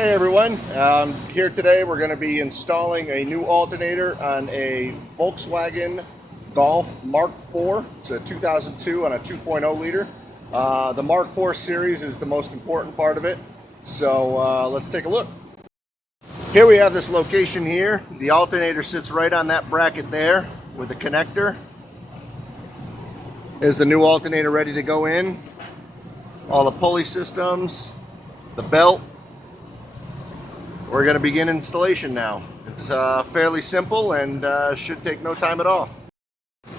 Hey everyone, here today we're going to be installing a new alternator on a Volkswagen Golf Mark IV. It's a 2002 on a 2.0 liter. The Mark IV series is the most important part of it, so let's take a look. Here we have this location here. The alternator sits right on that bracket there with the connector. Is the new alternator ready to go in? All the pulley systems, the belt. We're going to begin installation now. It's fairly simple and should take no time at all.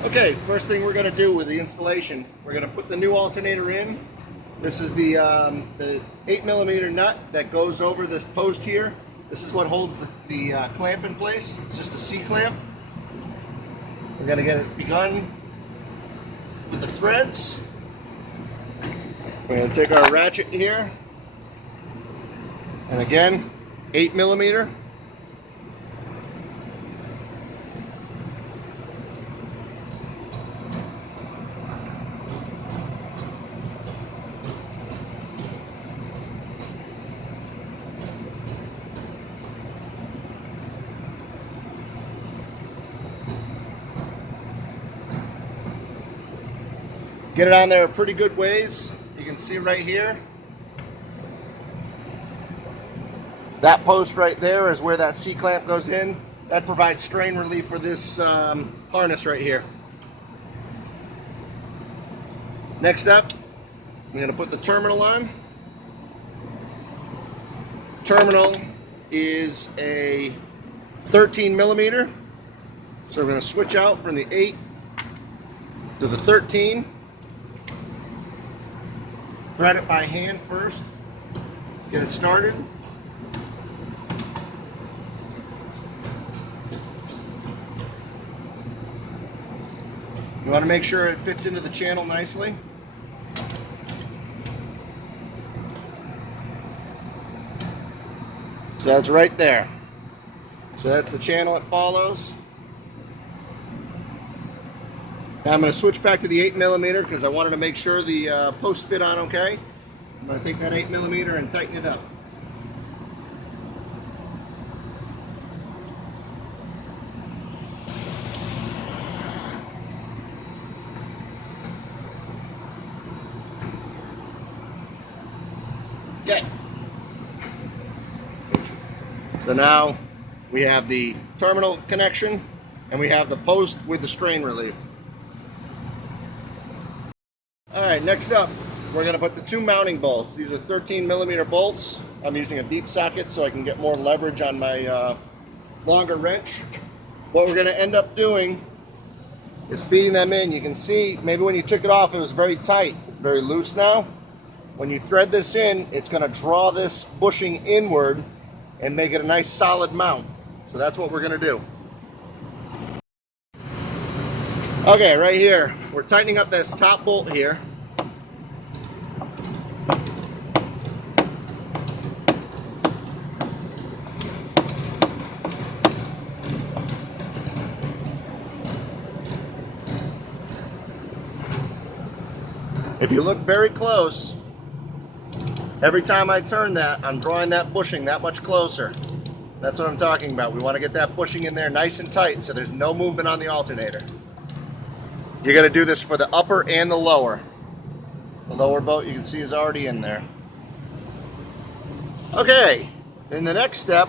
Okay, first thing we're going to do with the installation, we're going to put the new alternator in. This is the 8mm nut that goes over this post here. This is what holds the clamp in place. It's just a C-clamp. We're going to get it begun with the threads. We're going to take our ratchet here, and again, 8mm. Get it on there a pretty good ways. You can see right here. That post right there is where that C-clamp goes in. That provides strain relief for this harness right here. Next up, I'm going to put the terminal on. Terminal is a 13mm. So we're going to switch out from the 8 to the 13. Thread it by hand first. Get it started. You want to make sure it fits into the channel nicely. So that's right there. So that's the channel it follows. Now I'm going to switch back to the 8mm because I wanted to make sure the posts fit on okay. I'm going to take that 8mm and tighten it up. Okay. So now we have the terminal connection and we have the post with the strain relief. Alright, next up we're going to put the two mounting bolts. These are 13mm bolts. I'm using a deep socket so I can get more leverage on my longer wrench. What we're going to end up doing is feeding them in. You can see maybe when you took it off it was very tight. It's very loose now. When you thread this in, it's going to draw this bushing inward and make it a nice solid mount. So that's what we're going to do. Okay, right here, we're tightening up this top bolt here. If you look very close, every time I turn that, I'm drawing that bushing that much closer. That's what I'm talking about. We want to get that bushing in there nice and tight so there's no movement on the alternator. You're going to do this for the upper and the lower. The lower bolt you can see is already in there. Okay, then the next step,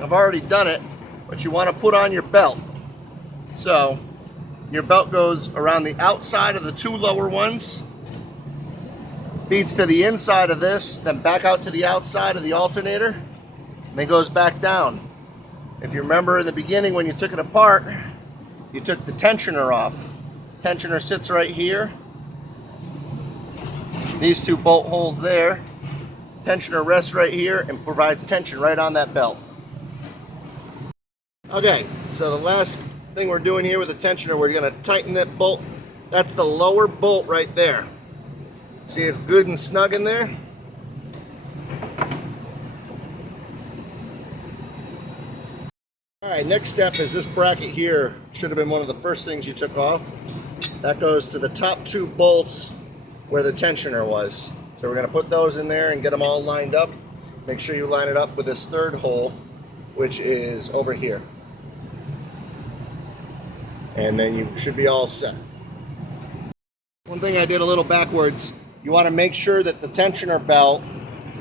I've already done it, but you want to put on your belt. So your belt goes around the outside of the two lower ones, feeds to the inside of this, then back out to the outside of the alternator, and then goes back down. If you remember in the beginning when you took it apart, you took the tensioner off. Tensioner sits right here. These two bolt holes there. Tensioner rests right here and provides tension right on that belt. Okay, so the last thing we're doing here with the tensioner, we're going to tighten that bolt. That's the lower bolt right there. See, it's good and snug in there. Alright, next step is this bracket here. Should have been one of the first things you took off. That goes to the top two bolts where the tensioner was. So we're going to put those in there and get them all lined up. make sure you line it up with this third hole, which is over here. And then you should be all set. One thing I did a little backwards, you want to make sure that the tensioner belt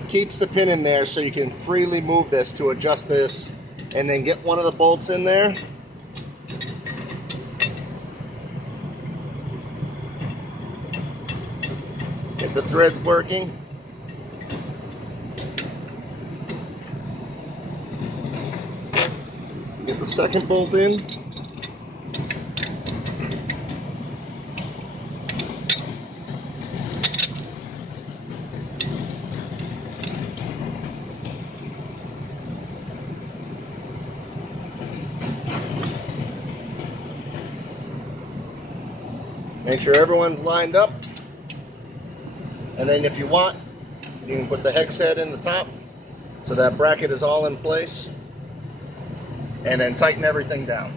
keeps the pin in there so you can freely move this to adjust this, and then get one of the bolts in there. Get the threads working. Get the second bolt in. Make sure everyone's lined up. And then if you want, you can put the hex head in the top so that bracket is all in place. And then tighten everything down.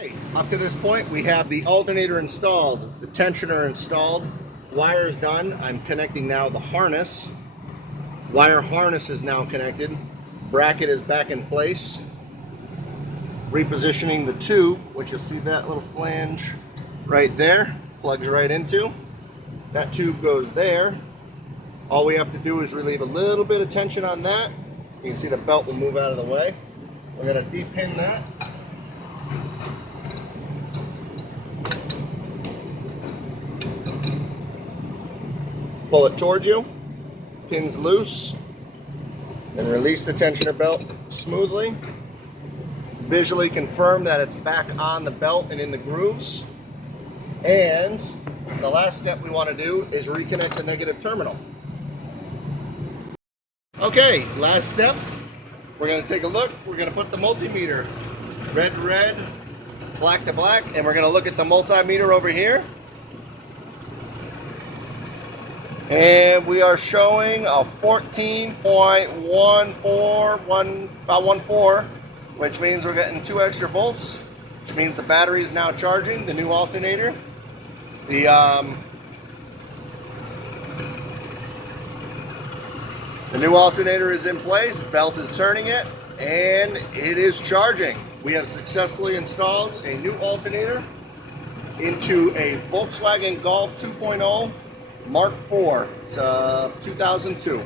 Okay, up to this point, we have the alternator installed, the tensioner installed, wires done. I'm connecting now the harness. Wire harness is now connected. Bracket is back in place. Repositioning the tube, which you see that little flange right there, plugs right into. That tube goes there. All we have to do is relieve a little bit of tension on that. You can see the belt will move out of the way. We're going to de-pin that. Pull it towards you. Pins loose. And release the tensioner belt smoothly. Visually confirm that it's back on the belt and in the grooves. And the last step we want to do is reconnect the negative terminal. Okay, last step. We're going to take a look. We're going to put the multimeter red to red, black to black, and we're going to look at the multimeter over here. And we are showing a 14.14, which means we're getting 2 extra volts, which means the battery is now charging, the new alternator. The new alternator is in place, the belt is turning it, and it is charging. We have successfully installed a new alternator into a Volkswagen Golf 2.0 Mark IV. It's 2002.